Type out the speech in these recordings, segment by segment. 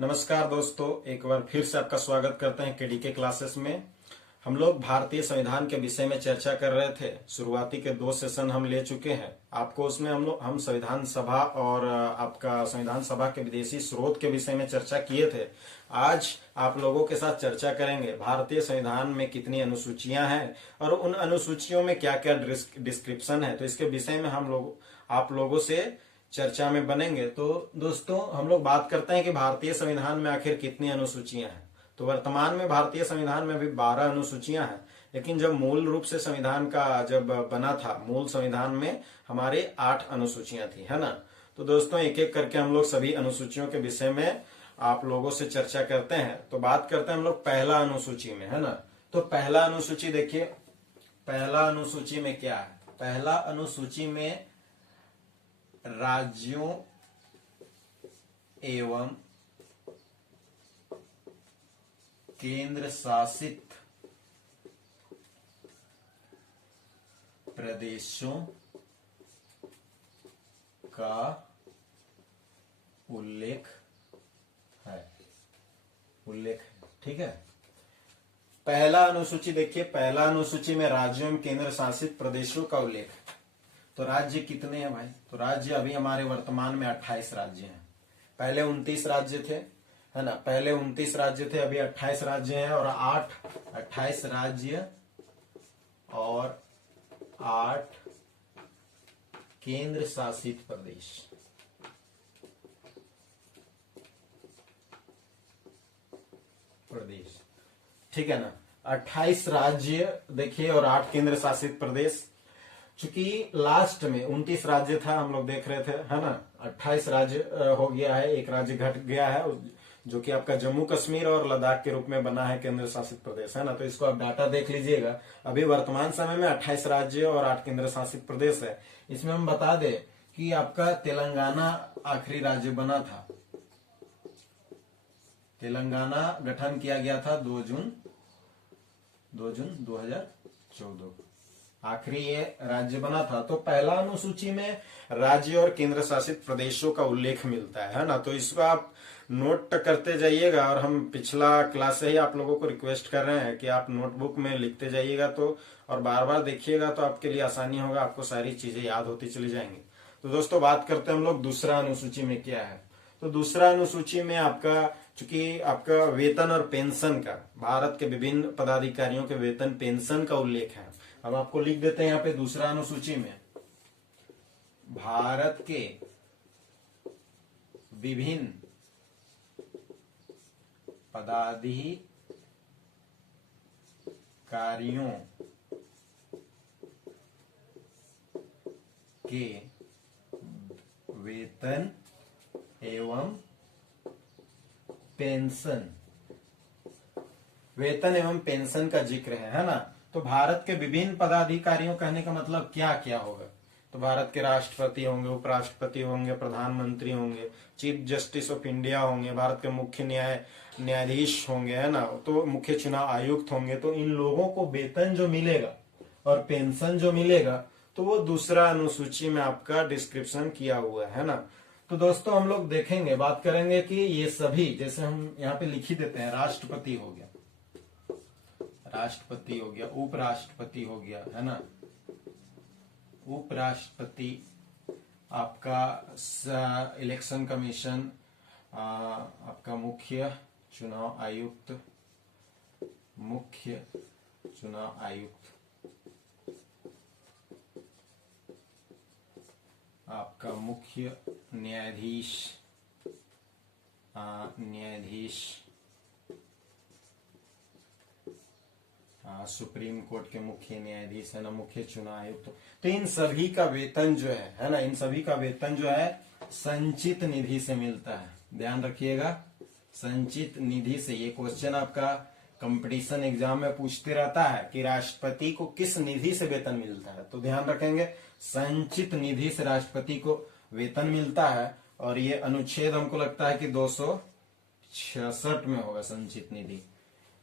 नमस्कार दोस्तों, एक बार फिर से आपका स्वागत करते हैं केडीके क्लासेस में। हम लोग भारतीय संविधान के विषय में चर्चा कर रहे थे। शुरुआती के 2 सेशन हम ले चुके हैं। आपको उसमें हम संविधान सभा और आपका संविधान सभा के विदेशी स्रोत के विषय में चर्चा किए थे। आज आप लोगों के साथ चर्चा करेंगे भारतीय संविधान में कितनी अनुसूचियां हैं और उन अनुसूचियों में क्या क्या डिस्क्रिप्शन है। तो इसके विषय में आप लोगों से चर्चा में बनेंगे। तो दोस्तों, हम लोग बात करते हैं कि भारतीय संविधान में आखिर कितनी अनुसूचियां हैं। तो वर्तमान में भारतीय संविधान में भी 12 अनुसूचियां हैं, लेकिन जब मूल रूप से संविधान का जब बना था, मूल संविधान में हमारे 8 अनुसूचियां थी, है ना। तो दोस्तों, एक एक करके हम लोग सभी अनुसूचियों के विषय में आप लोगों से चर्चा करते हैं। तो बात करते हैं हम लोग पहला अनुसूची में, है ना। तो पहला अनुसूची देखिए, पहला अनुसूची में क्या है। पहला अनुसूची में राज्यों एवं केंद्र शासित प्रदेशों का उल्लेख है। ठीक है। पहला अनुसूची देखिए, पहला अनुसूची में राज्यों एवं केंद्र शासित प्रदेशों का उल्लेख। तो राज्य कितने हैं भाई। तो राज्य अभी हमारे वर्तमान में 28 राज्य हैं। पहले 29 राज्य थे, है ना। पहले 29 राज्य थे, अभी 28 राज्य हैं। और 28 राज्य और 8 केंद्र शासित प्रदेश। ठीक है ना। 28 राज्य देखिए और 8 केंद्र शासित प्रदेश। चूंकि लास्ट में 29 राज्य था, हम लोग देख रहे थे, है ना। 28 राज्य हो गया है, एक राज्य घट गया है, जो कि आपका जम्मू कश्मीर और लद्दाख के रूप में बना है केंद्र शासित प्रदेश, है ना। तो इसको आप डाटा देख लीजिएगा। अभी वर्तमान समय में 28 राज्य और 8 केंद्र शासित प्रदेश है। इसमें हम बता दें कि आपका तेलंगाना आखिरी राज्य बना था। तेलंगाना गठन किया गया था 2 जून 2014, आखिरी ये राज्य बना था। तो पहला अनुसूची में राज्य और केंद्र शासित प्रदेशों का उल्लेख मिलता है ना। तो इसको आप नोट करते जाइएगा। और हम पिछला क्लास से ही आप लोगों को रिक्वेस्ट कर रहे हैं कि आप नोटबुक में लिखते जाइएगा, तो और बार बार देखिएगा, तो आपके लिए आसानी होगा, आपको सारी चीजें याद होती चली जाएंगी। तो दोस्तों, बात करते हैं हम लोग दूसरा अनुसूची में क्या है। तो दूसरा अनुसूची में आपका, चूंकि आपका वेतन और पेंशन का, भारत के विभिन्न पदाधिकारियों के वेतन पेंशन का उल्लेख है। अब आपको लिख देते हैं यहाँ पे दूसरा अनुसूची में भारत के विभिन्न पदाधिकारियों के वेतन एवं पेंशन, वेतन एवं पेंशन का जिक्र है ना। तो भारत के विभिन्न पदाधिकारियों कहने का मतलब क्या क्या होगा। तो भारत के राष्ट्रपति होंगे, उपराष्ट्रपति होंगे, प्रधानमंत्री होंगे, चीफ जस्टिस ऑफ इंडिया होंगे, भारत के मुख्य न्यायाधीश होंगे, है ना। तो मुख्य चुनाव आयुक्त होंगे। तो इन लोगों को वेतन जो मिलेगा और पेंशन जो मिलेगा, तो वो दूसरा अनुसूची में आपका डिस्क्रिप्शन किया हुआ है ना। तो दोस्तों, हम लोग देखेंगे, बात करेंगे कि ये सभी, जैसे हम यहाँ पे लिख ही देते हैं, राष्ट्रपति हो गया, उपराष्ट्रपति हो गया, है ना। उपराष्ट्रपति, आपका इलेक्शन कमीशन, आपका मुख्य चुनाव आयुक्त, आपका मुख्य न्यायाधीश, सुप्रीम कोर्ट के मुख्य न्यायाधीश, है ना, मुख्य चुनाव आयुक्त। तो इन सभी का वेतन जो है ना, इन सभी का वेतन जो है संचित निधि से मिलता है। ध्यान रखिएगा, संचित निधि से। ये क्वेश्चन आपका कंपटीशन एग्जाम में पूछते रहता है कि राष्ट्रपति को किस निधि से वेतन मिलता है। तो ध्यान रखेंगे, संचित निधि से राष्ट्रपति को वेतन मिलता है। और ये अनुच्छेद हमको लगता है कि 266 में होगा संचित निधि।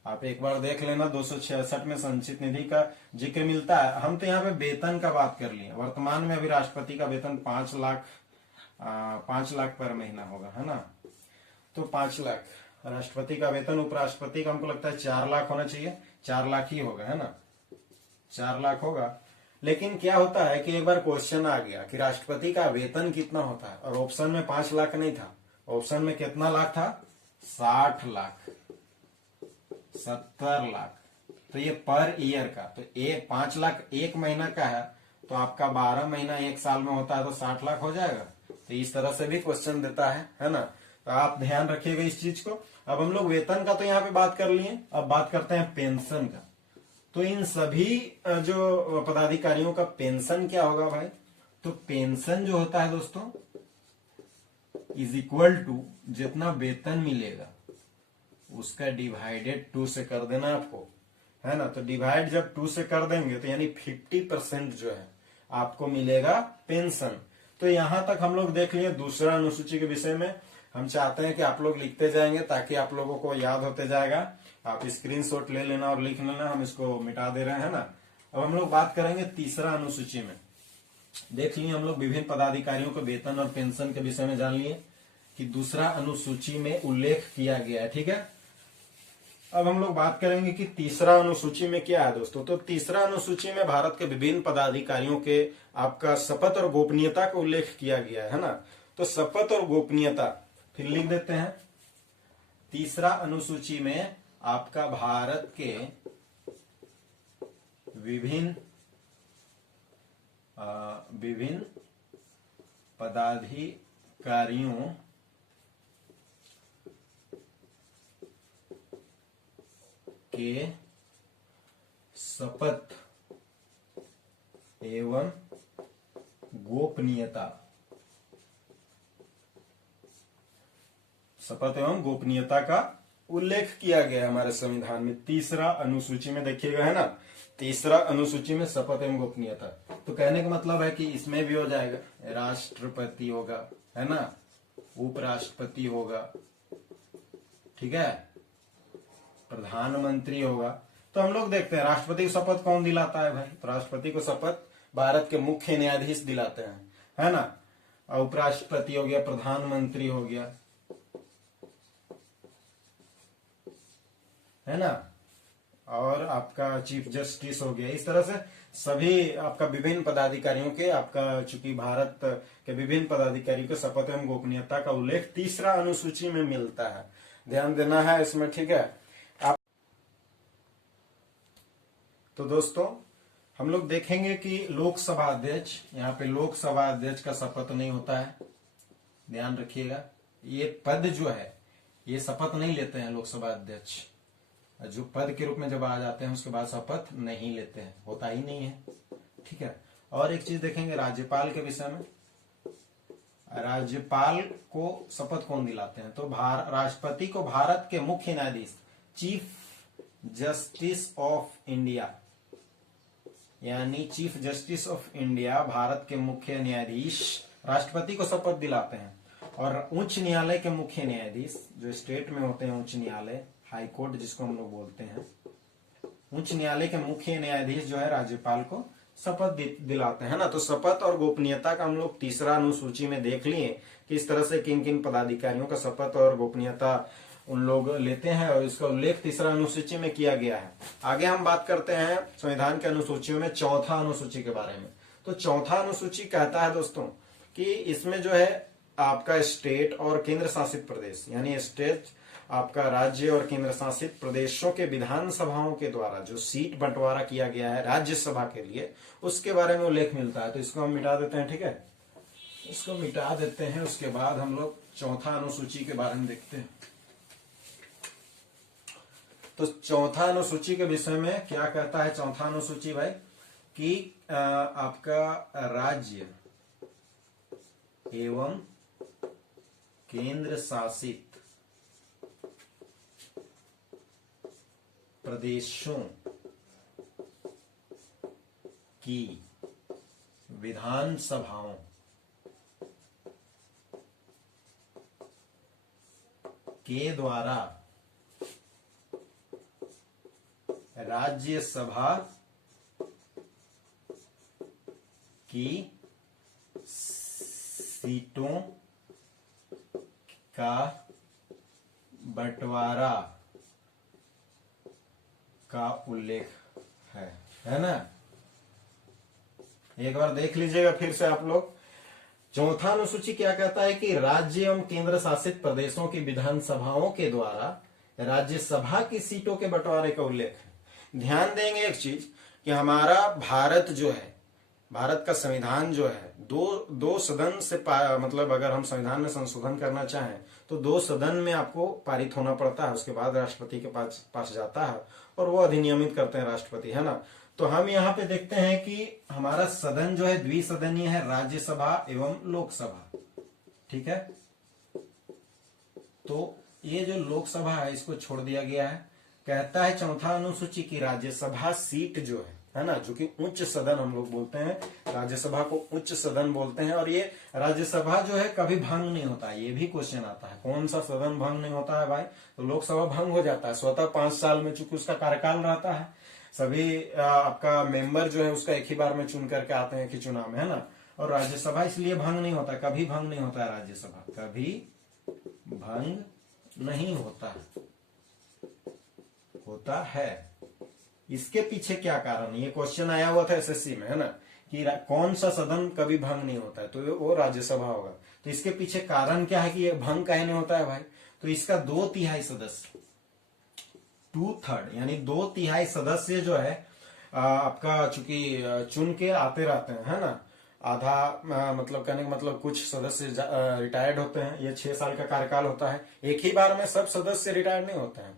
आप एक बार देख लेना, 266 में संचित निधि का जिक्र मिलता है। हम तो यहाँ पे वेतन का बात कर लिए। वर्तमान में अभी राष्ट्रपति का वेतन 5 लाख पर महीना होगा, है ना। तो 5 लाख। राष्ट्रपति का वेतन, उपराष्ट्रपति का हमको लगता है 4 लाख होना चाहिए, 4 लाख ही होगा, है ना, 4 लाख होगा। लेकिन क्या होता है कि एक बार क्वेश्चन आ गया कि राष्ट्रपति का वेतन कितना होता है, और ऑप्शन में 5 लाख नहीं था, ऑप्शन में कितना लाख था, 60 लाख, 70 लाख। तो ये पर ईयर का, तो 5 लाख एक महीना का है, तो आपका 12 महीना एक साल में होता है, तो 60 लाख हो जाएगा। तो इस तरह से भी क्वेश्चन देता है ना। तो आप ध्यान रखिएगा इस चीज को। अब हम लोग वेतन का तो यहाँ पे बात कर लिए, अब बात करते हैं पेंशन का। तो इन सभी जो पदाधिकारियों का पेंशन क्या होगा भाई, तो पेंशन जो होता है दोस्तों इज इक्वल टू जितना वेतन मिलेगा उसका डिवाइडेड 2 से कर देना आपको, है ना। तो डिवाइड जब 2 से कर देंगे तो यानी 50% जो है आपको मिलेगा पेंशन। तो यहां तक हम लोग देख लिए दूसरा अनुसूची के विषय में। हम चाहते हैं कि आप लोग लिखते जाएंगे ताकि आप लोगों को याद होते जाएगा। आप स्क्रीनशॉट ले लेना और लिख लेना, हम इसको मिटा दे रहे हैं ना। अब हम लोग बात करेंगे तीसरा अनुसूची में। देख लिए हम लोग विभिन्न पदाधिकारियों के वेतन और पेंशन के विषय में जान लिए कि दूसरा अनुसूची में उल्लेख किया गया है, ठीक है। अब हम लोग बात करेंगे कि तीसरा अनुसूची में क्या है दोस्तों। तो तीसरा अनुसूची में भारत के विभिन्न पदाधिकारियों के आपका शपथ और गोपनीयता का उल्लेख किया गया है ना। तो शपथ और गोपनीयता फिर लिख देते हैं। तीसरा अनुसूची में आपका भारत के विभिन्न पदाधिकारियों के शपथ एवं गोपनीयता, शपथ एवं गोपनीयता का उल्लेख किया गया है हमारे संविधान में। तीसरा अनुसूची में देखिएगा, है ना, तीसरा अनुसूची में शपथ एवं गोपनीयता। तो कहने का मतलब है कि इसमें भी हो जाएगा, राष्ट्रपति होगा, है ना, उपराष्ट्रपति होगा, ठीक है, प्रधानमंत्री होगा। तो हम लोग देखते हैं राष्ट्रपति को शपथ कौन दिलाता है भाई। तो राष्ट्रपति को शपथ भारत के मुख्य न्यायाधीश दिलाते हैं, है ना। और उपराष्ट्रपति हो गया, प्रधानमंत्री हो गया, है ना, और आपका चीफ जस्टिस हो गया। इस तरह से सभी आपका विभिन्न पदाधिकारियों के, आपका चूंकि भारत के विभिन्न पदाधिकारियों के शपथ एवं गोपनीयता का उल्लेख तीसरा अनुसूची में मिलता है। ध्यान देना है इसमें, ठीक है। तो दोस्तों हम लोग देखेंगे कि लोकसभा अध्यक्ष, यहाँ पे लोकसभा अध्यक्ष का शपथ नहीं होता है, ध्यान रखिएगा। ये पद जो है ये शपथ नहीं लेते हैं लोकसभा अध्यक्ष, जो पद के रूप में जब आ जाते हैं उसके बाद शपथ नहीं लेते हैं, होता ही नहीं है, ठीक है। और एक चीज देखेंगे राज्यपाल के विषय में। राज्यपाल को शपथ कौन दिलाते हैं, तो राष्ट्रपति को भारत के मुख्य न्यायाधीश, चीफ जस्टिस ऑफ इंडिया, यानी chief justice of India, Bharat के मुख्य न्यायाधीश राष्ट्रपति को शपथ दिलाते हैं। और उच्च न्यायालय के मुख्य न्यायाधीश जो स्टेट में होते हैं, उच्च न्यायालय, हाई कोर्ट जिसको हम लोग बोलते हैं, उच्च न्यायालय के मुख्य न्यायाधीश जो है राज्यपाल को शपथ दिलाते हैं ना। तो शपथ और गोपनीयता का हम लोग तीसरा अनुसूची में देख लिए कि इस तरह से किन किन पदाधिकारियों का शपथ और गोपनीयता उन लोग लेते हैं, और इसका उल्लेख तीसरा अनुसूची में किया गया है। आगे हम बात करते हैं संविधान के अनुसूचियों में चौथा अनुसूची के बारे में। तो चौथा अनुसूची कहता है दोस्तों कि इसमें जो है आपका स्टेट और केंद्र शासित प्रदेश, यानी स्टेट आपका राज्य और केंद्र शासित प्रदेशों के विधानसभाओं के द्वारा जो सीट बंटवारा किया गया है राज्यसभा के लिए, उसके बारे में उल्लेख मिलता है। तो इसको हम मिटा देते हैं, ठीक है, इसको मिटा देते हैं। उसके बाद हम लोग चौथा अनुसूची के बारे में देखते हैं। तो चौथा अनुसूची के विषय में क्या कहता है चौथा अनुसूची भाई, कि आपका राज्य एवं केंद्र शासित प्रदेशों की विधानसभाओं के द्वारा राज्यसभा की सीटों का बंटवारा का उल्लेख है ना। एक बार देख लीजिएगा फिर से आप लोग। चौथा अनुसूची क्या कहता है कि राज्य एवं केंद्र शासित प्रदेशों की विधानसभाओं के द्वारा राज्यसभा की सीटों के बंटवारे का उल्लेख है। ध्यान देंगे एक चीज कि हमारा भारत जो है, भारत का संविधान जो है दो सदन से मतलब अगर हम संविधान में संशोधन करना चाहें तो 2 सदन में आपको पारित होना पड़ता है, उसके बाद राष्ट्रपति के पास जाता है और वो अधिनियमित करते हैं राष्ट्रपति, है ना। तो हम यहाँ पे देखते हैं कि हमारा सदन जो है द्विसदनीय है, राज्यसभा एवं लोकसभा, ठीक है। तो ये जो लोकसभा है इसको छोड़ दिया गया है। कहता है चौथा अनुसूची की राज्यसभा सीट जो है ना, जो कि उच्च सदन हम लोग बोलते हैं, राज्यसभा को उच्च सदन बोलते हैं। और ये राज्यसभा जो है कभी भंग नहीं होता है, ये भी क्वेश्चन आता है कौन सा सदन भंग नहीं होता है भाई। तो लोकसभा भंग हो जाता है स्वतः 5 साल में, चूंकि उसका कार्यकाल रहता है। सभी आपका मेंबर जो है उसका एक ही बार में चुन करके आते हैं कि चुनाव में, है ना। और राज्यसभा इसलिए भंग नहीं होता, कभी भंग नहीं होता है, राज्यसभा कभी भंग नहीं होता है। इसके पीछे क्या कारण, ये क्वेश्चन आया हुआ था एसएससी में, है ना, कि कौन सा सदन कभी भंग नहीं होता है, तो वो राज्यसभा होगा। तो इसके पीछे कारण क्या है कि ये भंग काहे नहीं होता है भाई। तो इसका 2/3 सदस्य, 2/3 यानी 2/3 सदस्य जो है आपका चूंकि चुन के आते रहते हैं, है ना। आधा मतलब कहने का मतलब कुछ सदस्य रिटायर्ड होते हैं, ये 6 साल का कार्यकाल होता है, एक ही बार में सब सदस्य रिटायर्ड नहीं होते हैं,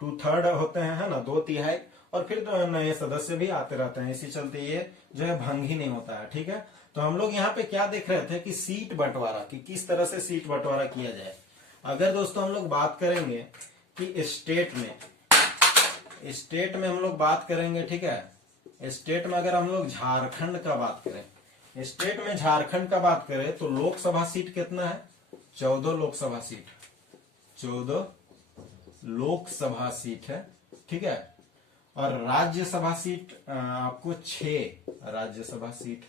2/3 होते हैं, है ना, 2/3, और फिर नए सदस्य भी आते रहते हैं। इसी चलते ये जो है भंग ही नहीं होता है, ठीक है। तो हम लोग यहाँ पे क्या देख रहे थे कि सीट बंटवारा, कि किस तरह से सीट बंटवारा किया जाए। अगर दोस्तों हम लोग बात करेंगे कि स्टेट में हम लोग बात करेंगे, ठीक है। स्टेट में अगर हम लोग झारखंड का बात करें, स्टेट में झारखंड का बात करें तो लोकसभा सीट कितना है, 14 लोकसभा सीट, 14 लोकसभा सीट है, ठीक है। और राज्यसभा सीट आपको 6 राज्यसभा सीट।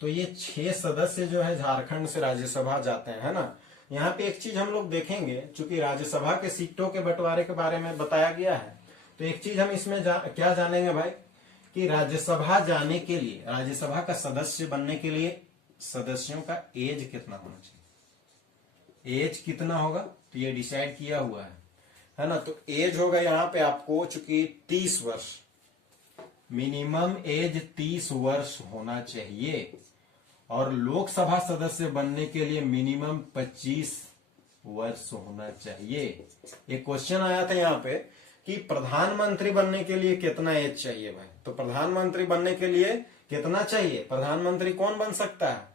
तो ये 6 सदस्य जो है झारखंड से राज्यसभा जाते हैं, है ना। यहाँ पे एक चीज हम लोग देखेंगे, चूंकि राज्यसभा के सीटों के बंटवारे के बारे में बताया गया है, तो एक चीज हम इसमें क्या जानेंगे भाई, कि राज्यसभा जाने के लिए, राज्यसभा का सदस्य बनने के लिए सदस्यों का एज कितना होना चाहिए, एज कितना होगा, तो ये डिसाइड किया हुआ है ना। तो एज होगा यहाँ पे आपको चूंकि 30 वर्ष, मिनिमम एज 30 वर्ष होना चाहिए। और लोकसभा सदस्य बनने के लिए मिनिमम 25 वर्ष होना चाहिए। एक क्वेश्चन आया था यहाँ पे कि प्रधानमंत्री बनने के लिए कितना एज चाहिए भाई। तो प्रधानमंत्री बनने के लिए कितना चाहिए, प्रधानमंत्री कौन बन सकता है,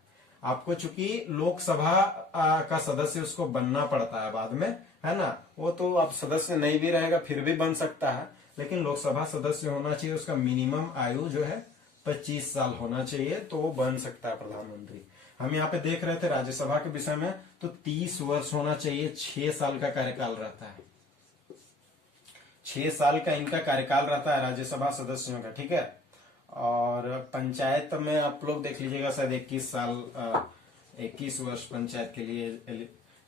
आपको चूंकि लोकसभा का सदस्य उसको बनना पड़ता है बाद में, है ना। वो तो आप सदस्य नहीं भी रहेगा फिर भी बन सकता है, लेकिन लोकसभा सदस्य होना चाहिए, उसका मिनिमम आयु जो है 25 साल होना चाहिए, तो वो बन सकता है प्रधानमंत्री। हम यहाँ पे देख रहे थे राज्यसभा के विषय में, तो 30 वर्ष होना चाहिए, 6 साल का कार्यकाल रहता है, 6 साल का इनका कार्यकाल रहता है राज्यसभा सदस्यों का, ठीक है। और पंचायत में आप लोग देख लीजिएगा शायद 21 वर्ष पंचायत के लिए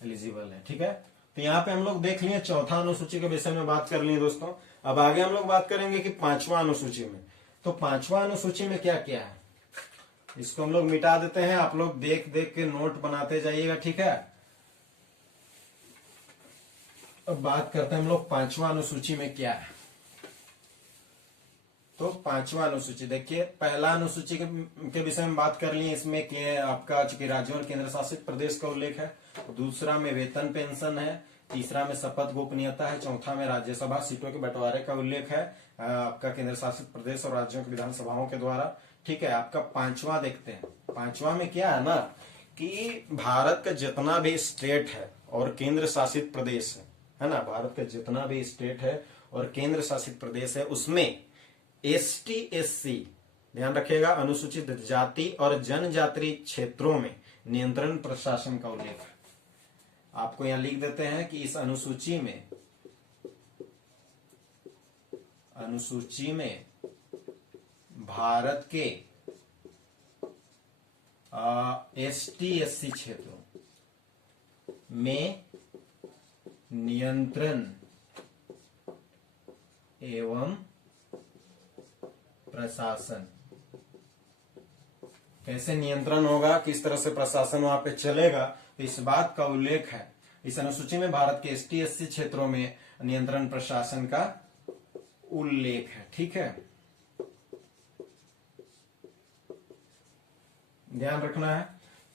एलिजिबल है, ठीक है। तो यहाँ पे हम लोग देख लिए चौथा अनुसूची के विषय में बात कर लिए दोस्तों। अब आगे हम लोग बात करेंगे कि 5वां अनुसूची में। तो 5वां अनुसूची में क्या क्या है, इसको हम लोग मिटा देते हैं, आप लोग देख देख के नोट बनाते जाइएगा, ठीक है। अब बात करते हैं हम लोग 5वां अनुसूची में क्या है। तो 5वां अनुसूची देखिए, पहला अनुसूची के विषय में बात कर लिए, इसमें आपका चूंकि राज्यों और केंद्र शासित प्रदेश का उल्लेख है, दूसरा में वेतन पेंशन है, तीसरा में शपथ गोपनीयता है, चौथा में राज्यसभा सीटों के बंटवारे का उल्लेख है आपका केंद्र शासित प्रदेश और राज्यों की विधानसभाओं के द्वारा, ठीक है। आपका 5वां देखते हैं, 5वां में क्या है ना कि भारत का जितना भी स्टेट है और केंद्र शासित प्रदेश है ना, भारत का जितना भी स्टेट है और केंद्र शासित प्रदेश है उसमें ST SC ध्यान रखिएगा, अनुसूचित जाति और जनजाति क्षेत्रों में नियंत्रण प्रशासन का उल्लेख है। आपको यहां लिख देते हैं कि इस अनुसूची में भारत के ST SC क्षेत्रों में नियंत्रण एवं प्रशासन। कैसे नियंत्रण होगा, किस तरह से प्रशासन वहां पे चलेगा, तो इस बात का उल्लेख है इस अनुसूची में। भारत के एसटी एससी क्षेत्रों में नियंत्रण प्रशासन का उल्लेख है। ठीक है, ध्यान रखना है।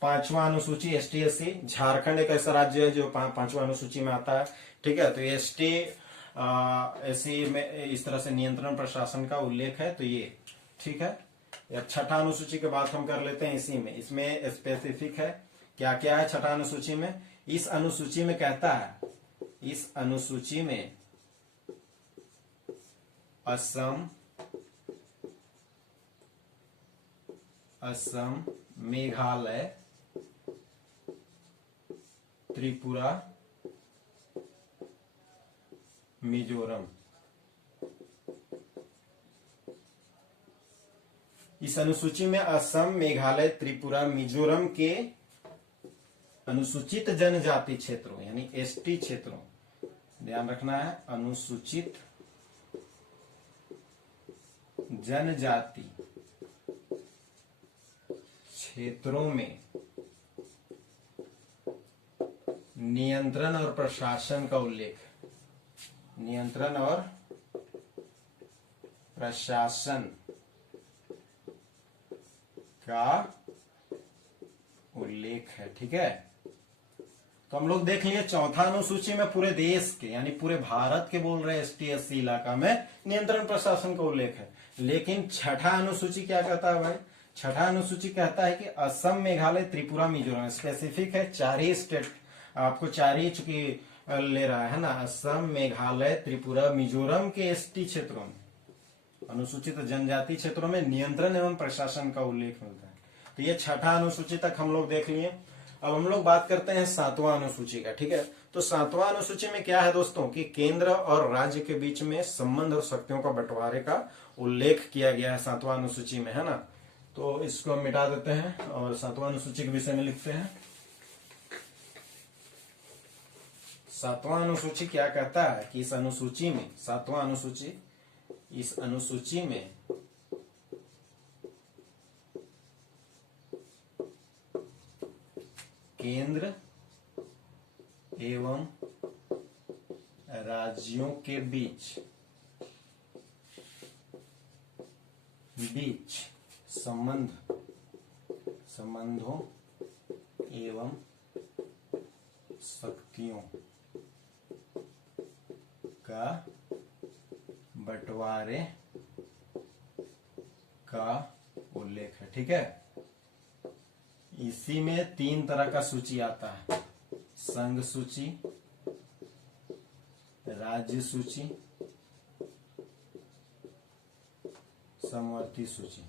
पांचवा अनुसूची एसटी एससी, झारखंड एक ऐसा राज्य है जो पांचवा अनुसूची में आता है। ठीक है, तो एसटी एससी में इस तरह से नियंत्रण प्रशासन का उल्लेख है, तो ये ठीक है। छठा अनुसूची की बात हम कर लेते हैं इसी में। इसमें स्पेसिफिक है क्या क्या है छठा अनुसूची में। इस अनुसूची में कहता है, इस अनुसूची में असम, मेघालय, त्रिपुरा, मिजोरम, इस अनुसूची में असम, मेघालय, त्रिपुरा, मिजोरम के अनुसूचित जनजाति क्षेत्रों यानी एसटी क्षेत्रों, ध्यान रखना है, अनुसूचित जनजाति क्षेत्रों में नियंत्रण और प्रशासन का उल्लेख, नियंत्रण और प्रशासन का उल्लेख है। ठीक है, तो हम लोग देख लिए चौथा अनुसूची में पूरे देश के यानी पूरे भारत के बोल रहे एसटी एससी इलाका में नियंत्रण प्रशासन का उल्लेख है। लेकिन छठा अनुसूची क्या कहता है भाई, छठा अनुसूची कहता है कि असम, मेघालय, त्रिपुरा, मिजोरम, स्पेसिफिक है, चार ही स्टेट आपको चार ही चूंकि ले रहा है ना, असम, मेघालय, त्रिपुरा, मिजोरम के एसटी क्षेत्रों में, अनुसूचित जनजाति क्षेत्रों में नियंत्रण एवं प्रशासन का उल्लेख मिलता है। तो ये छठा अनुसूची तक हम लोग देख लिए। अब हम लोग बात करते हैं सातवां अनुसूची का। ठीक है, तो सातवां अनुसूची में क्या है दोस्तों कि केंद्र और राज्य के बीच में संबंध और शक्तियों का बंटवारे का उल्लेख किया गया है सातवां अनुसूची में, है ना। तो इसको हम मिटा देते हैं और सातवां अनुसूची के विषय में लिखते हैं। सातवां अनुसूची क्या कहता है कि इस अनुसूची में, सातवां अनुसूची, इस अनुसूची में केंद्र एवं राज्यों के बीच संबंधों एवं शक्तियों का बंटवारे का उल्लेख है। ठीक है, इसी में तीन तरह का सूची आता है, संघ सूची, राज्य सूची, समवर्ती सूची।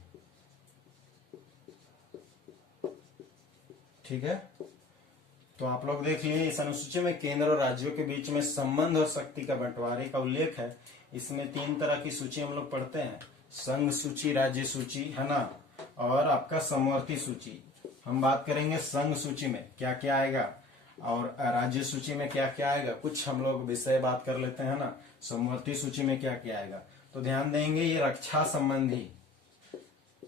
ठीक है, तो आप लोग देख लिए इस अनुसूची में केंद्र और राज्यों के बीच में संबंध और शक्ति का बंटवारे का उल्लेख है। इसमें तीन तरह की सूची हम लोग पढ़ते हैं, संघ सूची, राज्य सूची, है ना, और आपका समवर्ती सूची। हम बात करेंगे संघ सूची में क्या क्या आएगा और राज्य सूची में क्या क्या आएगा, कुछ हम लोग विषय बात कर लेते हैं ना, समवर्ती सूची में क्या क्या आएगा। तो ध्यान देंगे, ये रक्षा संबंधी,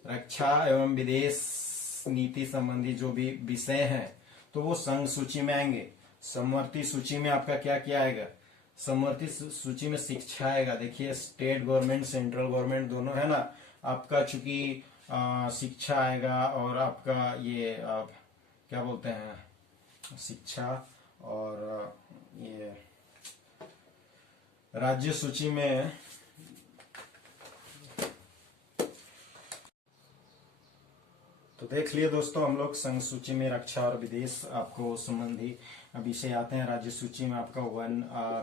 रक्षा एवं विदेश नीति संबंधी जो भी विषय हैं तो वो संघ सूची में आएंगे। समवर्ती सूची में आपका क्या क्या आएगा, समवर्ती सूची में शिक्षा आएगा। देखिए, स्टेट गवर्नमेंट, सेंट्रल गवर्नमेंट दोनों है ना, आपका चूंकि शिक्षा आएगा और आपका ये क्या बोलते हैं, शिक्षा, और ये राज्य सूची में तो देख लिए दोस्तों हम लोग संघ सूची में रक्षा और विदेश आपको संबंधी विषय आते हैं। राज्य सूची में आपका वन,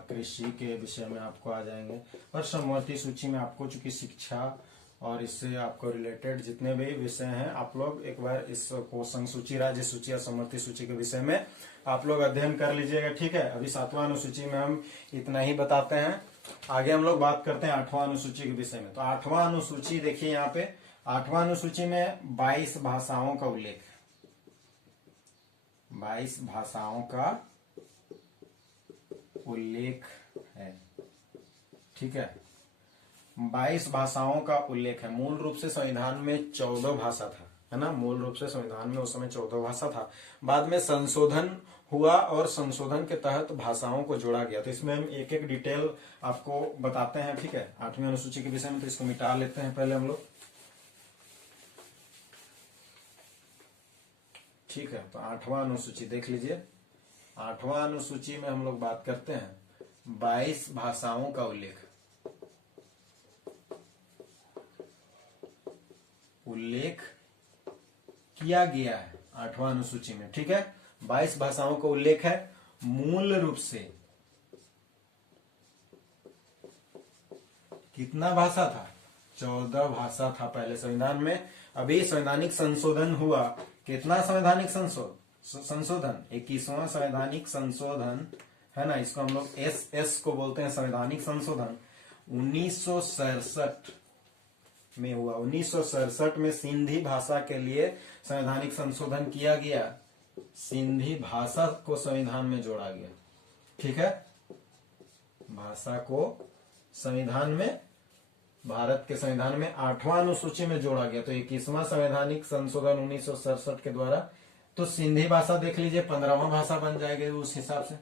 कृषि के विषय में आपको आ जाएंगे, और समवर्ती सूची में आपको चूंकि शिक्षा और इससे आपको रिलेटेड जितने भी विषय हैं, आप लोग एक बार इसको संघ सूची, राज्य सूची और समवर्ती सूची के विषय में आप लोग अध्ययन कर लीजिएगा। ठीक है, अभी सातवां अनुसूची में हम इतना ही बताते हैं। आगे हम लोग बात करते हैं आठवां अनुसूची के विषय में। तो आठवां अनुसूची देखिए, यहाँ पे आठवां अनुसूची में 22 भाषाओं का उल्लेख, 22 भाषाओं का उल्लेख है। ठीक है, 22 भाषाओं का उल्लेख है। मूल रूप से संविधान में 14 भाषा था, है ना। मूल रूप से संविधान में उस समय 14 भाषा था। बाद में संशोधन हुआ और संशोधन के तहत भाषाओं को जोड़ा गया। तो इसमें हम एक एक डिटेल आपको बताते हैं। ठीक है, 8वीं अनुसूची के विषय में। तो इसको मिटा लेते हैं पहले हम लोग। ठीक है, तो 8वां अनुसूची देख लीजिए। 8वां अनुसूची में हम लोग बात करते हैं 22 भाषाओं का उल्लेख किया गया है 8वां अनुसूची में। ठीक है, 22 भाषाओं का उल्लेख है। मूल रूप से कितना भाषा था? 14 भाषा था पहले संविधान में। अभी संवैधानिक संशोधन हुआ। कितना संवैधानिक संशोधन? 21वां संवैधानिक संशोधन, है ना। इसको हम लोग एस को बोलते हैं, संवैधानिक संशोधन। 1967 में हुआ। 1967 में सिंधी भाषा के लिए संवैधानिक संशोधन किया गया। सिंधी भाषा को संविधान में जोड़ा गया। ठीक है, भाषा को संविधान में, भारत के संविधान में 8वां अनुसूची में जोड़ा गया। तो 21वां संवैधानिक संशोधन 1967 के द्वारा। तो सिंधी भाषा देख लीजिए 15वां भाषा बन जाएगी उस हिसाब से।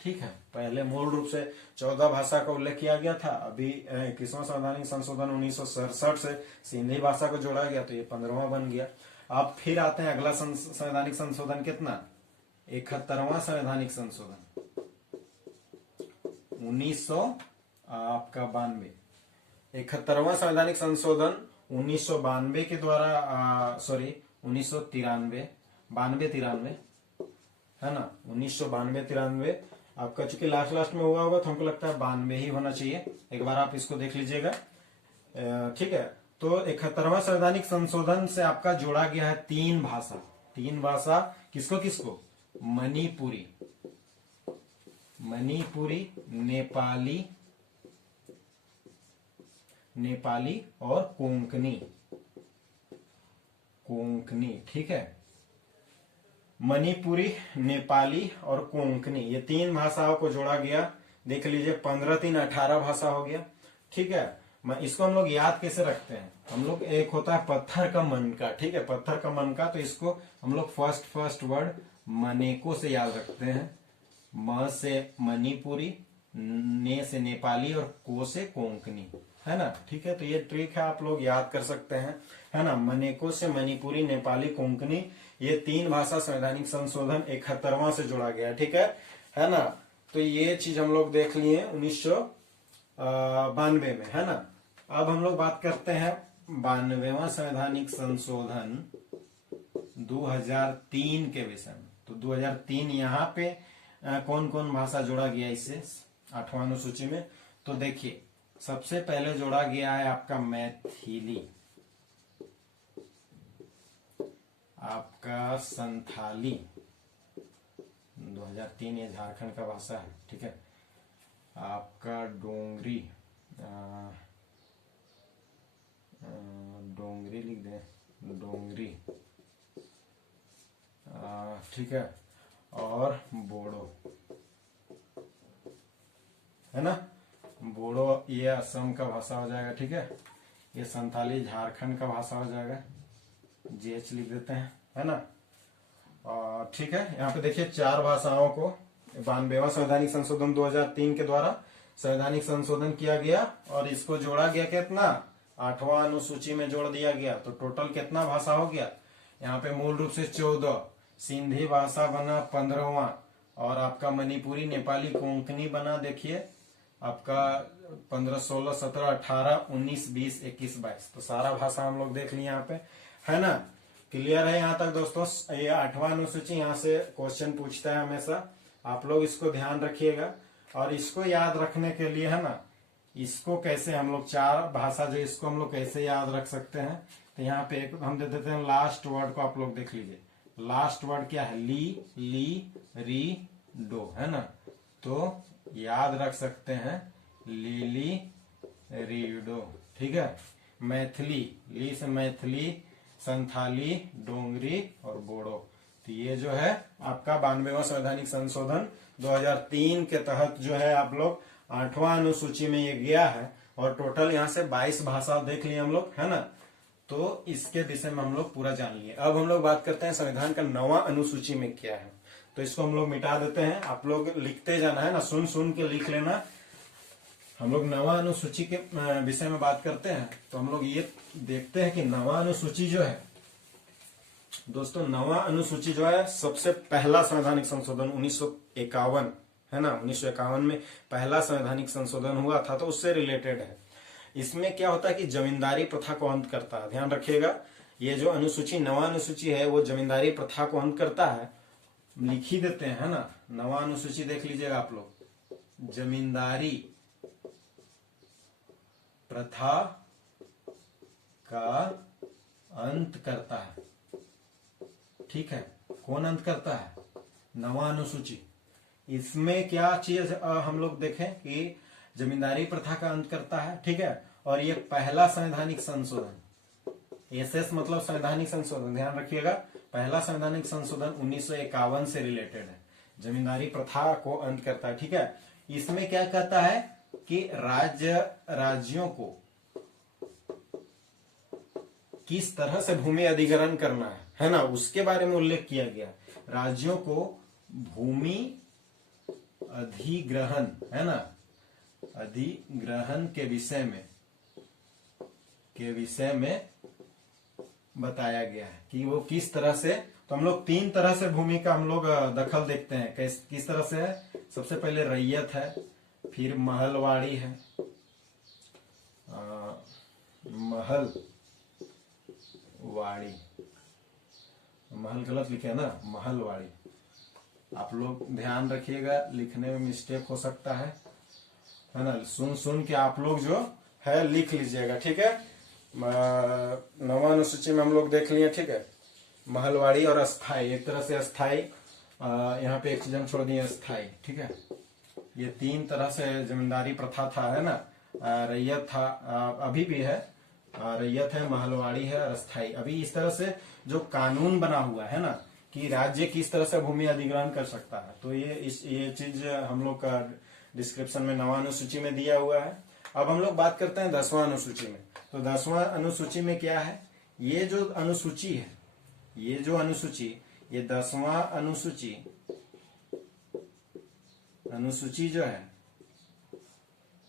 ठीक है, पहले मूल रूप से 14 भाषा का उल्लेख किया गया था। अभी 21वां संवैधानिक संशोधन 1967 से सिंधी भाषा को जोड़ा गया, तो ये 15वां बन गया। अब फिर आते हैं अगला संवैधानिक संशोधन, कितना? 71वां संवैधानिक संशोधन 1992। 71वां संवैधानिक संशोधन 1992 के द्वारा, 1993, 92-93, है ना। 1992-93 आपका चूंकि लास्ट में हुआ होगा, तो हमको लगता है 92 ही होना चाहिए। एक बार आप इसको देख लीजिएगा। ठीक है, तो 71वां संवैधानिक संशोधन से आपका जोड़ा गया है 3 भाषा। 3 भाषा किसको किसको? मणिपुरी, नेपाली और कोंकणी। ठीक है, मणिपुरी, नेपाली और कोंकणी, ये 3 भाषाओं को जोड़ा गया। देख लीजिए 15-3 18 भाषा हो गया। ठीक है, इसको हम लोग याद कैसे रखते हैं? हम लोग, एक होता है पत्थर का मनका। ठीक है, पत्थर का मनका, तो इसको हम लोग फर्स्ट वर्ड मनेको से याद रखते हैं। म से मणिपुरी, ने से नेपाली और को से कोंकणी, है ना। ठीक है, तो ये ट्रिक है, आप लोग याद कर सकते हैं, है ना। मनेको से मणिपुरी, नेपाली, कोंकणी, ये 3 भाषा संवैधानिक संशोधन 71वां से जोड़ा गया। ठीक है ना। तो ये चीज हम लोग देख लिए 1992 में, है ना। अब हम लोग बात करते हैं 92वां संवैधानिक संशोधन 2003 के विषय में। तो 2003 यहाँ पे कौन कौन भाषा जोड़ा गया इससे 8वां अनुसूची में? तो देखिए, सबसे पहले जोड़ा गया है आपका मैथिली, आपका संथाली। 2003 ये झारखंड का भाषा है। ठीक है, आपका डोंगरी, डोंगरी लिख दें, डोंगरी। ठीक है, और बोडो, है ना। बोडो ये असम का भाषा हो जाएगा। ठीक है, ये संथाली झारखंड का भाषा हो जाएगा। जीएच लिख देते हैं, है ना। और ठीक है, यहाँ पे देखिए 4 भाषाओं को 92वां संवैधानिक संशोधन 2003 के द्वारा संवैधानिक संशोधन किया गया और इसको जोड़ा गया। कितना? 8वां अनुसूची में जोड़ दिया गया। तो टोटल कितना भाषा हो गया? यहाँ पे मूल रूप से 14, सिंधी भाषा बना 15वां, और आपका मणिपुरी, नेपाली, कोंकणी बना, देखिए आपका 15, 16, 17, 18, 19, 20, 21, 22। तो सारा भाषा हम लोग देख लिए यहाँ पे, है ना। क्लियर है यहाँ तक दोस्तों? ये 8वां अनुसूची, यहाँ से क्वेश्चन पूछता है हमेशा। आप लोग इसको ध्यान रखिएगा। और इसको याद रखने के लिए, है ना, इसको कैसे हम लोग 4 भाषा जो, इसको हम लोग कैसे याद रख सकते हैं? तो यहाँ पे एक हम दे देते हैं लास्ट वर्ड को। आप लोग देख लीजिए, लास्ट वर्ड क्या है? ली, री, डो, है ना। तो याद रख सकते हैं लीली, रीडो। ठीक है, मैथिली, ली से मैथिली, संथाली, डोंगरी और बोडो। तो ये जो है आपका 92वां संवैधानिक संशोधन 2003 के तहत जो है आप लोग 8वां अनुसूची में ये गया है, और टोटल यहाँ से 22 भाषा देख लिए हम लोग, है ना। तो इसके विषय में हम लोग पूरा जान लिए। अब हम लोग बात करते हैं संविधान का 9वां अनुसूची में क्या है। तो इसको हम लोग मिटा देते हैं, आप लोग लिखते जाना है ना, सुन सुन के लिख लेना। हम लोग 9वां अनुसूची के विषय में बात करते हैं। तो हम लोग ये देखते हैं कि 9वां अनुसूची जो है दोस्तों, 9वां अनुसूची जो है सबसे पहला संवैधानिक संशोधन 1951, है ना, 1951 में पहला संवैधानिक संशोधन हुआ था, तो उससे रिलेटेड है। इसमें क्या होता है कि जमींदारी प्रथा को अंत करता है। ध्यान रखिएगा, ये जो अनुसूची 9वां अनुसूची है वो जमींदारी प्रथा को अंत करता है। लिख ही देते हैं, है ना। 9वां अनुसूची देख लीजिएगा आप लोग, जमींदारी प्रथा का अंत करता है। ठीक है, कौन अंत करता है? 9वां अनुसूची। इसमें क्या चीज हम लोग देखें कि जमींदारी प्रथा का अंत करता है, ठीक है, और ये पहला संवैधानिक संशोधन, एसएस मतलब संवैधानिक संशोधन, ध्यान रखिएगा, पहला संवैधानिक संशोधन 1951 से रिलेटेड है, जमींदारी प्रथा को अंत करता है। ठीक है, इसमें क्या कहता है कि राज्यों को किस तरह से भूमि अधिग्रहण करना है ना, उसके बारे में उल्लेख किया गया। राज्यों को भूमि अधिग्रहण, है ना, अधिग्रहण के विषय में बताया गया है कि वो किस तरह से। तो हम लोग 3 तरह से भूमि का हम लोग दखल देखते हैं, किस तरह से है। सबसे पहले रैयत है, फिर महलवाड़ी है, महल गलत लिखे है ना, महलवाड़ी। आप लोग ध्यान रखिएगा, लिखने में मिस्टेक हो सकता है ना। सुन सुन के आप लोग जो है लिख लीजिएगा, ठीक है। 9वां अनुसूची में हम लोग देख लिए, ठीक है, महलवाड़ी और अस्थाई। एक तरह से अस्थाई, यहाँ पे एक चीज हम छोड़ दिए, अस्थाई, ठीक है। ये 3 तरह से जमींदारी प्रथा था, है ना। रैयत था, अभी भी है, रैयत है, महलवाड़ी है और अस्थाई। अभी इस तरह से जो कानून बना हुआ है ना कि राज्य किस तरह से भूमि अधिग्रहण कर सकता है, तो ये चीज हम लोग का डिस्क्रिप्शन में 9वां अनुसूची में दिया हुआ है। अब हम लोग बात करते हैं 10वां अनुसूची में। तो 10वां अनुसूची में क्या है, ये जो अनुसूची है, ये जो अनुसूची, ये 10वां अनुसूची जो है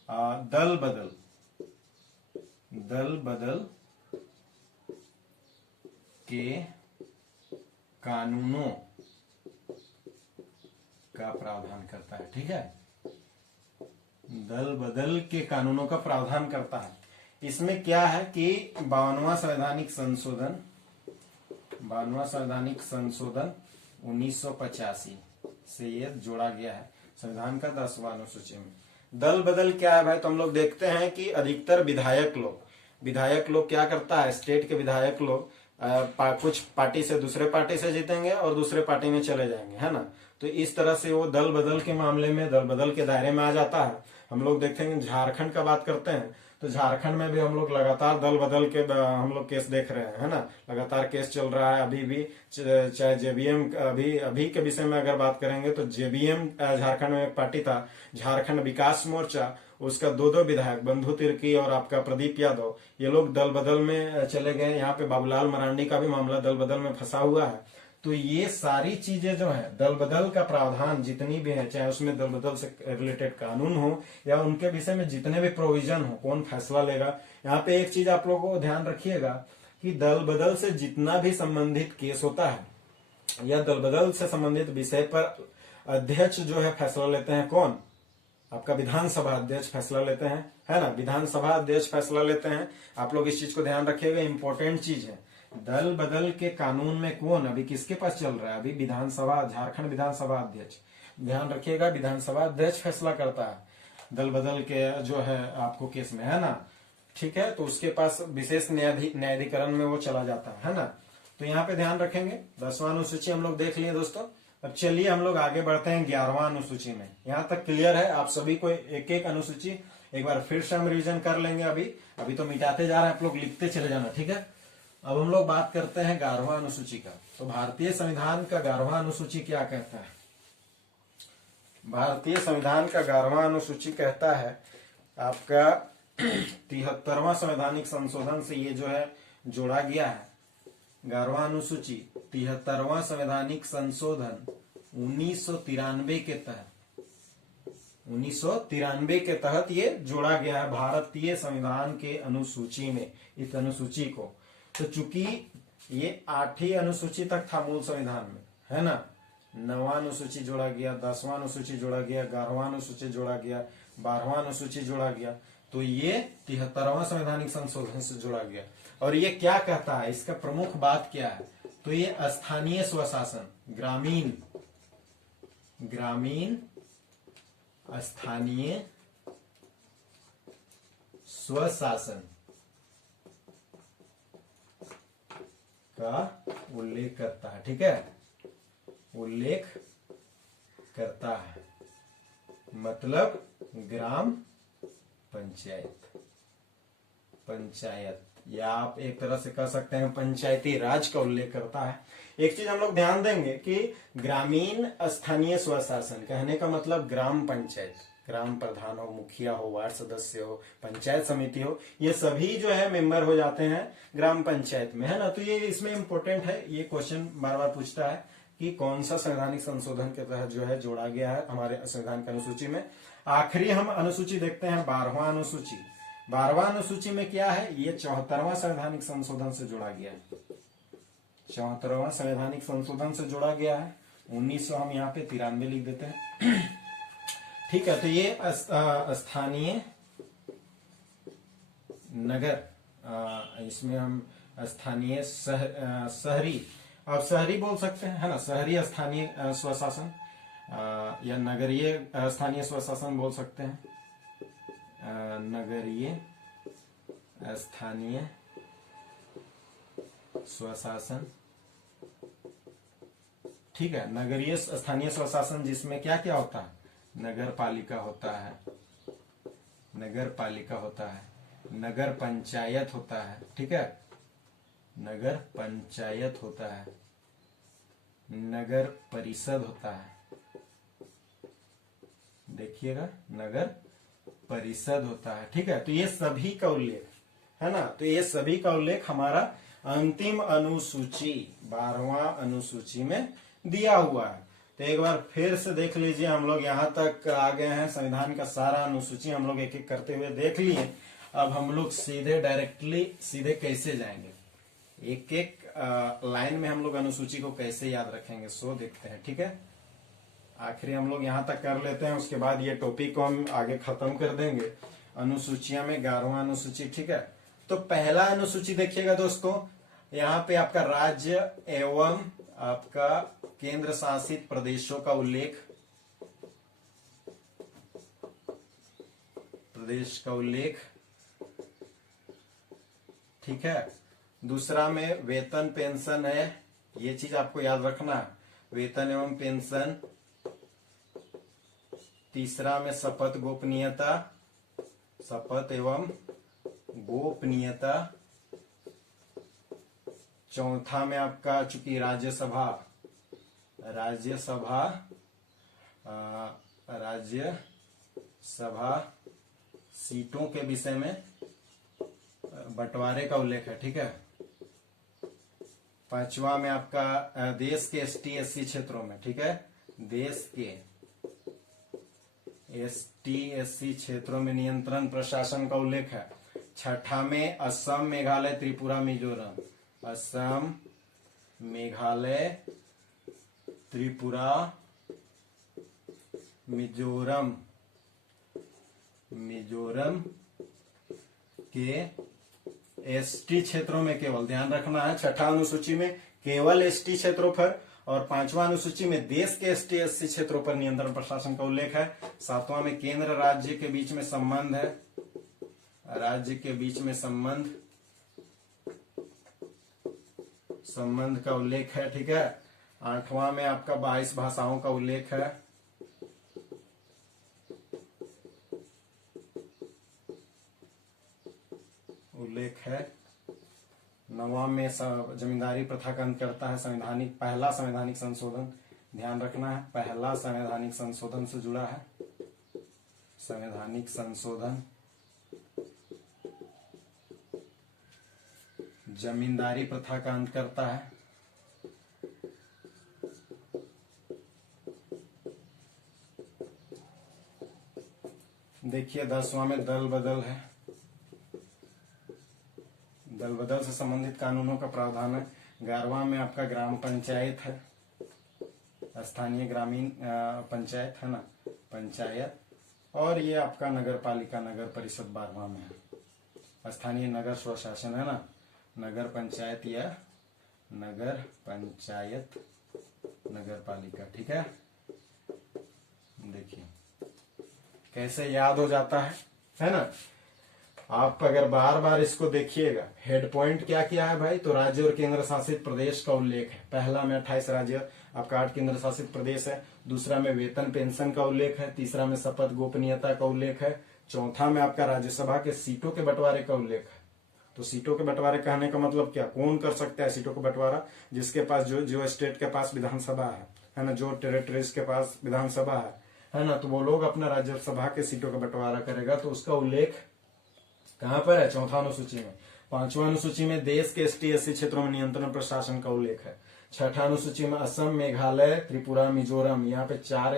दल बदल के कानूनों का प्रावधान करता है, ठीक है। दल बदल के कानूनों का प्रावधान करता है। इसमें क्या है कि 52वां संवैधानिक संशोधन 1985 से ये जोड़ा गया है संविधान का 10वां अनुसूची में। दल बदल क्या है भाई, तो हम लोग देखते हैं कि अधिकतर विधायक लोग क्या करता है, स्टेट के विधायक लोग कुछ पार्टी से दूसरे पार्टी से जीतेंगे और दूसरे पार्टी में चले जाएंगे, है ना। तो इस तरह से वो दल बदल के मामले में, दल बदल के दायरे में आ जाता है। हम लोग देखेंगे, झारखंड का बात करते हैं तो झारखंड में भी हम लोग लगातार दल बदल के हम लोग केस देख रहे हैं, है ना। लगातार केस चल रहा है अभी भी, चाहे जेबीएम, अभी के विषय में अगर बात करेंगे तो जेबीएम झारखंड में एक पार्टी था, झारखंड विकास मोर्चा, उसका 2 विधायक, बंधु तिर्की और आपका प्रदीप यादव, ये लोग दल बदल में चले गए। यहाँ पे बाबूलाल मरांडी का भी मामला दल बदल में फंसा हुआ है। तो ये सारी चीजें जो है, दल बदल का प्रावधान जितनी भी है, चाहे उसमें दल बदल से रिलेटेड कानून हो या उनके विषय में जितने भी प्रोविजन हो, कौन फैसला लेगा। यहाँ पे एक चीज आप लोगों को ध्यान रखिएगा कि दल बदल से जितना भी संबंधित केस होता है या दल बदल से संबंधित विषय पर अध्यक्ष जो है फैसला लेते हैं, कौन? आपका विधानसभा अध्यक्ष फैसला लेते हैं, है ना। विधानसभा अध्यक्ष फैसला लेते हैं। आप लोग इस चीज को ध्यान रखिएगा, इंपॉर्टेंट चीज है। दल बदल के कानून में कौन अभी किसके पास चल रहा है? अभी विधानसभा, झारखंड विधानसभा अध्यक्ष, ध्यान रखिएगा, विधानसभा अध्यक्ष फैसला करता है दल बदल के जो है आपको केस में, है ना। ठीक है, तो उसके पास विशेष न्यायाधिकरण में वो चला जाता है ना। तो यहाँ पे ध्यान रखेंगे। 10वां अनुसूची हम लोग देख लिए दोस्तों। अब चलिए हम लोग आगे बढ़ते हैं 11वां अनुसूची में। यहाँ तक क्लियर है आप सभी को? एक एक अनुसूची एक बार फिर से हम रिवीजन कर लेंगे। अभी तो मिटाते जा रहे हैं, आप लोग लिखते चले जाना, ठीक है। अब हम लोग बात करते हैं 11वां अनुसूची का। तो भारतीय संविधान का 11वां अनुसूची क्या कहता है? भारतीय संविधान का 11वां अनुसूची कहता है आपका 73वां संवैधानिक संशोधन से ये जो है जोड़ा गया है। 11वां अनुसूची 73वां संवैधानिक संशोधन 1993 के तहत 1993 के तहत ये जोड़ा गया है भारतीय संविधान के अनुसूची में, इस अनुसूची को। तो चूंकि ये 8वीं अनुसूची तक था मूल संविधान में, है ना, 9वां अनुसूची जोड़ा गया, 10वां अनुसूची जोड़ा गया, 11वां अनुसूची जोड़ा गया, 12वां अनुसूची जोड़ा गया, तो ये 73वां संवैधानिक संशोधन से जोड़ा गया। और ये क्या कहता है, इसका प्रमुख बात क्या है, तो ये स्थानीय स्वशासन, ग्रामीण स्थानीय स्वशासन का उल्लेख करता है। ठीक है, उल्लेख करता है, मतलब ग्राम पंचायत या आप एक तरह से कह सकते हैं पंचायती राज का उल्लेख करता है। एक चीज हम लोग ध्यान देंगे कि ग्रामीण स्थानीय स्वशासन कहने का मतलब ग्राम पंचायत, ग्राम प्रधान हो, मुखिया हो, वार्ड सदस्य हो, पंचायत समिति हो, ये सभी जो है मेंबर हो जाते हैं ग्राम पंचायत में, है ना। तो ये इसमें इंपॉर्टेंट है, ये क्वेश्चन बार बार पूछता है कि कौन सा संवैधानिक संशोधन के तहत जो है जोड़ा गया है हमारे संविधान की अनुसूची में। आखिरी हम अनुसूची देखते हैं 12वां अनुसूची। 12वां अनुसूची में क्या है, ये 74वां संवैधानिक संशोधन से जोड़ा गया है। 74वां संवैधानिक संशोधन से जोड़ा गया है। 1900 हम यहाँ पे 93 लिख देते हैं। ठीक है, तो ये स्थानीय नगर, इसमें हम स्थानीय शहरी, आप शहरी बोल सकते हैं, है ना, शहरी स्थानीय स्वशासन या नगरीय स्थानीय स्वशासन बोल सकते हैं, नगरीय स्थानीय स्वशासन। ठीक है, नगरीय स्थानीय स्वशासन जिसमें क्या क्या होता है, नगर पालिका होता है, नगर पालिका होता है, नगर पंचायत होता है। ठीक है, नगर पंचायत होता है, नगर परिषद होता है, देखिएगा नगर परिषद होता है। ठीक है, तो ये सभी का उल्लेख है ना, तो ये सभी का उल्लेख हमारा अंतिम अनुसूची 12वां अनुसूची में दिया हुआ है। तो एक बार फिर से देख लीजिए, हम लोग यहाँ तक आ गए हैं, संविधान का सारा अनुसूची हम लोग एक एक करते हुए देख लिए। अब हम लोग सीधे कैसे जाएंगे, एक एक लाइन में हम लोग अनुसूची को कैसे याद रखेंगे, सो देखते हैं। ठीक है, आखिरी हम लोग यहाँ तक कर लेते हैं, उसके बाद ये टॉपिक को हम आगे खत्म कर देंगे। अनुसूचियां में 11वां अनुसूची। ठीक है, तो पहला अनुसूची देखिएगा दोस्तों, यहाँ पे आपका राज्य एवं आपका केंद्र शासित प्रदेशों का उल्लेख, प्रदेश का उल्लेख। ठीक है, दूसरा में वेतन पेंशन है, ये चीज आपको याद रखना, वेतन एवं पेंशन। तीसरा में शपथ गोपनीयता, शपथ एवं गोपनीयता। चौथा में आपका चूंकि राज्यसभा सीटों के विषय में बंटवारे का उल्लेख है। ठीक है, पांचवा में आपका देश के एसटी एससी क्षेत्रों में, ठीक है, देश के एसटी एससी क्षेत्रों में नियंत्रण प्रशासन का उल्लेख है। छठा में असम मेघालय त्रिपुरा मिजोरम, असम मेघालय त्रिपुरा मिजोरम के एसटी क्षेत्रों में केवल ध्यान रखना है, छठा अनुसूची में केवल एसटी क्षेत्रों पर, और पांचवा अनुसूची में देश के एसटी एससी क्षेत्रों पर नियंत्रण प्रशासन का उल्लेख है। सातवां में केंद्र राज्य के बीच में संबंध है, राज्य के बीच में संबंध का उल्लेख है। ठीक है, आठवां में आपका 22 भाषाओं का उल्लेख है। नौवां में जमींदारी प्रथा का अंत करता है पहला संवैधानिक संशोधन ध्यान रखना है, पहला संवैधानिक संशोधन से जुड़ा है, संवैधानिक संशोधन, जमींदारी प्रथा का अंत करता है, देखिए 10वां में दल बदल है, दल बदल से संबंधित कानूनों का प्रावधान है। 11वां में आपका ग्राम पंचायत है, स्थानीय ग्रामीण पंचायत है ना, पंचायत, और ये आपका नगर पालिका नगर परिषद 12वां में है। स्थानीय नगर स्वशासन है ना, नगर पंचायत या नगर पंचायत नगर पालिका, ठीक है। देखिए कैसे याद हो जाता है ना। आप अगर बार बार इसको देखिएगा, हेड पॉइंट क्या किया है भाई, तो राज्य और केंद्र शासित प्रदेश का उल्लेख है। पहला में 28 राज्य आपका 8 केंद्र शासित प्रदेश है, दूसरा में वेतन पेंशन का उल्लेख है, तीसरा में शपथ गोपनीयता का उल्लेख है, चौथा में आपका राज्यसभा के सीटों के बंटवारे का उल्लेख है। तो सीटों के बंटवारे कहने का मतलब क्या, कौन कर सकता है सीटों का बंटवारा, जिसके पास जो स्टेट के पास विधानसभा है ना, जो टेरिटरीज के पास विधानसभा है ना, तो वो लोग अपना राज्यसभा के सीटों का बंटवारा करेगा। तो उसका उल्लेख कहां पर है, चौथा अनुसूची में। 5वां अनुसूची में देश के ST/SC क्षेत्रों में नियंत्रण प्रशासन का उल्लेख है। 6ठा अनुसूची में असम, मेघालय, त्रिपुरा, मिजोरम, यहाँ पे 4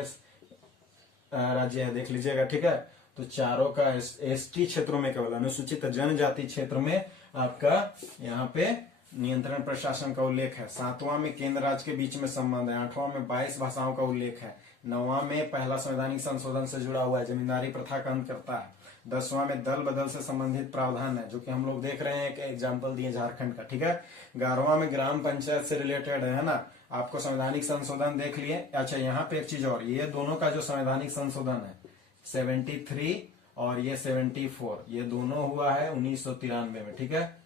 राज्य है, देख लीजिएगा, ठीक है। तो चारों का ST क्षेत्रों में केवल, अनुसूचित जनजाति क्षेत्र में आपका यहाँ पे नियंत्रण प्रशासन का उल्लेख है। 7वां में केंद्र राज्य के बीच में संबंध है। 8वां में 22 भाषाओं का उल्लेख है। 9वां में पहला संवैधानिक संशोधन से जुड़ा हुआ है, जमींदारी प्रथा का अंत करता है। 10वां में दल बदल से संबंधित प्रावधान है, जो कि हम लोग देख रहे हैं, एक एग्जाम्पल दिए झारखंड का, ठीक है। 11वां में ग्राम पंचायत से रिलेटेड है ना, आपको संवैधानिक संशोधन देख लिए। अच्छा, यहाँ पे एक चीज और, ये दोनों का जो संवैधानिक संशोधन है 73 और ये 74, ये दोनों हुआ है 1993 में, ठीक है।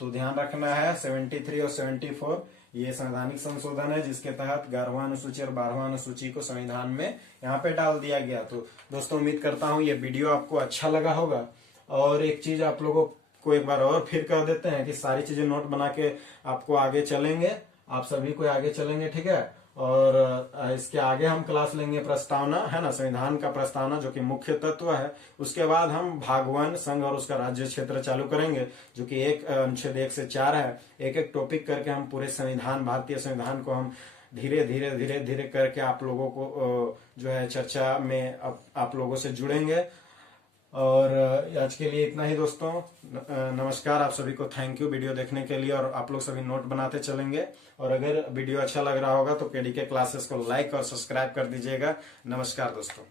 तो ध्यान रखना है, 73 और 74 ये संवैधानिक संशोधन है, जिसके तहत 11वां अनुसूची और 12वां अनुसूची को संविधान में यहाँ पे डाल दिया गया। तो दोस्तों उम्मीद करता हूँ ये वीडियो आपको अच्छा लगा होगा। और एक चीज आप लोगों को एक बार और फिर कर देते हैं कि सारी चीजें नोट बना के आपको आगे चलेंगे, आप सभी को आगे चलेंगे, ठीक है। और इसके आगे हम क्लास लेंगे प्रस्तावना, है ना, संविधान का प्रस्तावना जो कि मुख्य तत्व है। उसके बाद हम भाग 1 संघ और उसका राज्य क्षेत्र चालू करेंगे, जो कि अनुच्छेद 1 से 4 है। एक एक टॉपिक करके हम पूरे संविधान, भारतीय संविधान को हम धीरे धीरे करके आप लोगों को जो है चर्चा में आप लोगों से जुड़ेंगे। और आज के लिए इतना ही दोस्तों, नमस्कार। आप सभी को थैंक यू वीडियो देखने के लिए, और आप लोग सभी नोट बनाते चलेंगे। और अगर वीडियो अच्छा लग रहा होगा तो केडीके क्लासेस को लाइक और सब्सक्राइब कर दीजिएगा। नमस्कार दोस्तों।